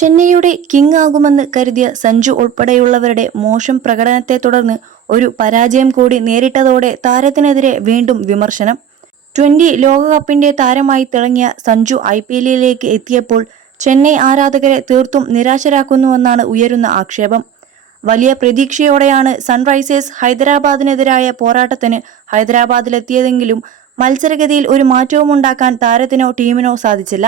ചെന്നൈയുടെ കിങ് ആകുമെന്ന് കരുതിയ സഞ്ജു ഉൾപ്പെടെയുള്ളവരുടെ മോശം പ്രകടനത്തെ തുടർന്ന് ഒരു പരാജയം കൂടി നേരിട്ടതോടെ താരത്തിനെതിരെ വീണ്ടും വിമർശനം. 20 ലോകകപ്പിന്റെ താരമായി തിളങ്ങിയ സഞ്ജു IPLിലേക്ക് എത്തിയപ്പോൾ ചെന്നൈ ആരാധകരെ തീർത്തും നിരാശരാക്കുന്നുവെന്നാണ് ഉയരുന്ന ആക്ഷേപം. വലിയ പ്രതീക്ഷയോടെയാണ് സൺറൈസേഴ്സ് ഹൈദരാബാദിനെതിരായ പോരാട്ടത്തിന് ഹൈദരാബാദിലെത്തിയതെങ്കിലും മത്സരഗതിയിൽ ഒരു മാറ്റവുമുണ്ടാക്കാൻ താരത്തിനോ ടീമിനോ സാധിച്ചില്ല.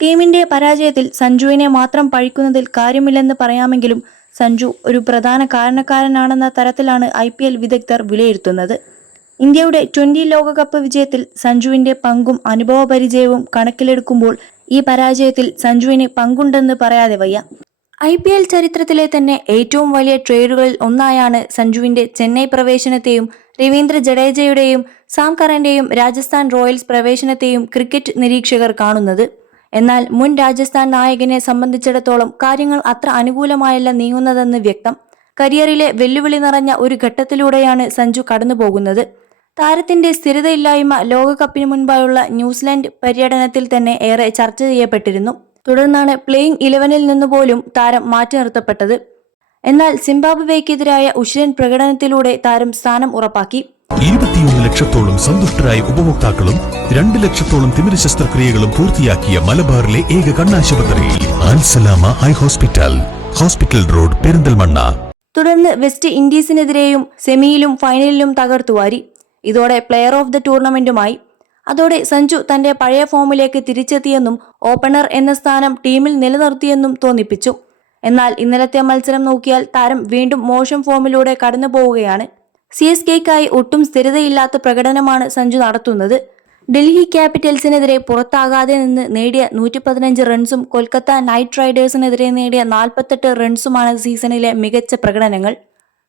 ടീമിന്റെ പരാജയത്തിൽ സഞ്ജുവിനെ മാത്രം പഴിക്കുന്നതിൽ കാര്യമില്ലെന്ന് പറയാമെങ്കിലും സഞ്ജു ഒരു പ്രധാന കാരണക്കാരനാണെന്ന തരത്തിലാണ് IPL വിദഗ്ധർ വിലയിരുത്തുന്നത്. ഇന്ത്യയുടെ 20 ലോകകപ്പ് വിജയത്തിൽ സഞ്ജുവിന്റെ പങ്കും അനുഭവപരിചയവും കണക്കിലെടുക്കുമ്പോൾ ഈ പരാജയത്തിൽ സഞ്ജുവിന് പങ്കുണ്ടെന്ന് പറയാതെ വയ്യ. IPL ചരിത്രത്തിലെ തന്നെ ഏറ്റവും വലിയ ട്രേഡുകളിൽ ഒന്നായാണ് സഞ്ജുവിന്റെ ചെന്നൈ പ്രവേശനത്തെയും രവീന്ദ്ര ജഡേജയുടെയും സാം കറന്റെയും രാജസ്ഥാൻ റോയൽസ് പ്രവേശനത്തെയും ക്രിക്കറ്റ് നിരീക്ഷകർ കാണുന്നത്. എന്നാൽ മുൻ രാജസ്ഥാൻ നായകനെ സംബന്ധിച്ചിടത്തോളം കാര്യങ്ങൾ അത്ര അനുകൂലമായല്ല നീങ്ങുന്നതെന്ന് വ്യക്തം. കരിയറിലെ വെല്ലുവിളി നിറഞ്ഞ ഒരു ഘട്ടത്തിലൂടെയാണ് സഞ്ജു കടന്നുപോകുന്നത്. താരത്തിന്റെ സ്ഥിരതയില്ലായ്മ ലോകകപ്പിന് മുൻപായുള്ള ന്യൂസിലൻഡ് പര്യടനത്തിൽ തന്നെ ഏറെ ചർച്ച ചെയ്യപ്പെട്ടിരുന്നു. തുടർന്നാണ് പ്ലേയിങ് 11-ൽ നിന്നുപോലും താരം മാറ്റി നിർത്തപ്പെട്ടത്. എന്നാൽ സിംബാബ്വേക്കെതിരായ ഉശിരൻ പ്രകടനത്തിലൂടെ താരം സ്ഥാനം ഉറപ്പാക്കി. 21 ലക്ഷത്തോളം സന്തുഷ്ടരായ ഉപഭോക്താക്കളും 2 ലക്ഷത്തോളം തിമിര ശസ്ത്രക്രിയകളും പൂർത്തിയാക്കിയ മലബാറിലെ ഏക കണ്ണാശുപത്രി Al Salama high hospital, hospital road, Perinthalmanna. തുടർന്ന് വെസ്റ്റ് ഇൻഡീസിനെതിരെയും സെമിയിലും ഫൈനലിലും തകർത്തുവാരി. ഇതോടെ പ്ലെയർ ഓഫ് ദ ടൂർണമെന്റുമായി. അതോടെ സഞ്ജു തന്റെ പഴയ ഫോമിലേക്ക് തിരിച്ചെത്തിയെന്നും ഓപ്പണർ എന്ന സ്ഥാനം ടീമിൽ നിലനിർത്തിയെന്നും തോന്നിപ്പിച്ചു. എന്നാൽ ഇന്നലത്തെ മത്സരം നോക്കിയാൽ താരം വീണ്ടും മോശം ഫോമിലൂടെ കടന്നു പോവുകയാണ്. CSKയ്ക്കായി ഒട്ടും സ്ഥിരതയില്ലാത്ത പ്രകടനമാണ് സഞ്ജു നടത്തുന്നത്. ഡൽഹി ക്യാപിറ്റൽസിനെതിരെ പുറത്താകാതെ നിന്ന് നേടിയ 115 റൺസും കൊൽക്കത്ത നൈറ്റ് റൈഡേഴ്സിനെതിരെ നേടിയ 48 റൺസുമാണ് സീസണിലെ മികച്ച പ്രകടനങ്ങൾ.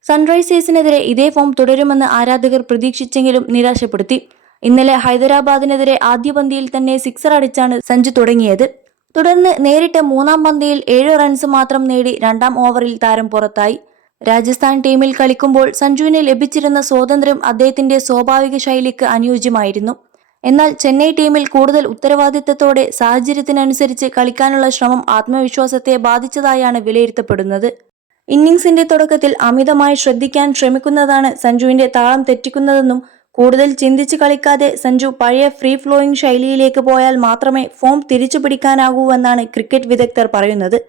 സൺറൈസേഴ്സിനെതിരെ ഇതേ ഫോം തുടരുമെന്ന് ആരാധകർ പ്രതീക്ഷിച്ചെങ്കിലും നിരാശപ്പെടുത്തി. ഇന്നലെ ഹൈദരാബാദിനെതിരെ ആദ്യ പന്തിയിൽ തന്നെ സിക്സർ അടിച്ചാണ് സഞ്ജു തുടങ്ങിയത്. തുടർന്ന് നേരിട്ട മൂന്നാം പന്തിയിൽ 7 റൺസ് മാത്രം നേടി രണ്ടാം ഓവറിൽ താരം പുറത്തായി. രാജസ്ഥാൻ ടീമിൽ കളിക്കുമ്പോൾ സഞ്ജുവിന് ലഭിച്ചിരുന്ന സ്വാതന്ത്ര്യം അദ്ദേഹത്തിന്റെ സ്വാഭാവിക ശൈലിക്ക് അനുയോജ്യമായിരുന്നു. എന്നാൽ ചെന്നൈ ടീമിൽ കൂടുതൽ ഉത്തരവാദിത്തത്തോടെ സാഹചര്യത്തിനനുസരിച്ച് കളിക്കാനുള്ള ശ്രമം ആത്മവിശ്വാസത്തെ ബാധിച്ചതായാണ് വിലയിരുത്തപ്പെടുന്നത്. ഇന്നിംഗ്സിന്റെ തുടക്കത്തിൽ അമിതമായി ശ്രദ്ധിക്കാൻ ശ്രമിക്കുന്നതാണ് സഞ്ജുവിന്റെ താളം തെറ്റിക്കുന്നതെന്നും കൂടുതൽ ചിന്തിച്ച് കളിക്കാതെ സഞ്ജു പഴയ ഫ്രീ ഫ്ലോയിങ് ശൈലിയിലേക്ക് പോയാൽ മാത്രമേ ഫോം തിരിച്ചു പിടിക്കാനാകൂവെന്നാണ് ക്രിക്കറ്റ് വിദഗ്ധർ പറയുന്നത്.